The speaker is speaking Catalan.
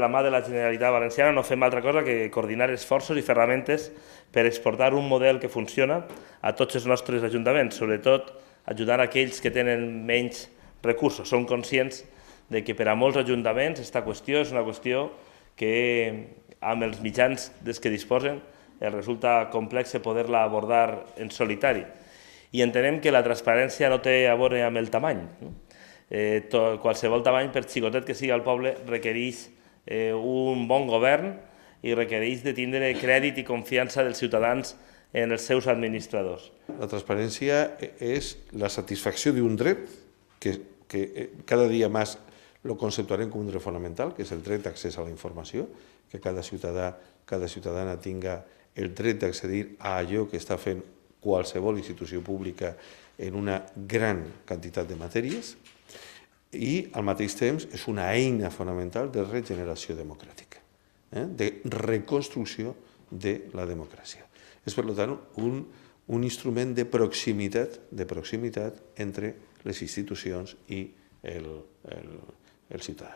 de la mà de la Generalitat Valenciana no fem altra cosa que coordinar esforços i ferramentes per exportar un model que funciona a tots els nostres ajuntaments, sobretot ajudant aquells que tenen menys recursos. Som conscients de que per a molts ajuntaments aquesta qüestió és una qüestió que amb els mitjans dels que disposen resulta complex poder-la abordar en solitari. I entenem que la transparència no té a veure amb el tamany. Qualsevol tamany, per xicotet que sigui el poble, requereix un bon govern i requereix de tindre crèdit i confiança dels ciutadans en els seus administradors. La transparència és la satisfacció d'un dret que cada dia més lo conceptuarem com un dret fonamental, que és el dret d'accés a la informació, que cada ciutadà, cada ciutadana tinga el dret d'accedir a allò que està fent qualsevol institució pública en una gran quantitat de matèries, i al mateix temps és una eina fonamental de regeneració democràtica, de reconstrucció de la democràcia. És, per tant, un instrument de proximitat entre les institucions i el ciutadà.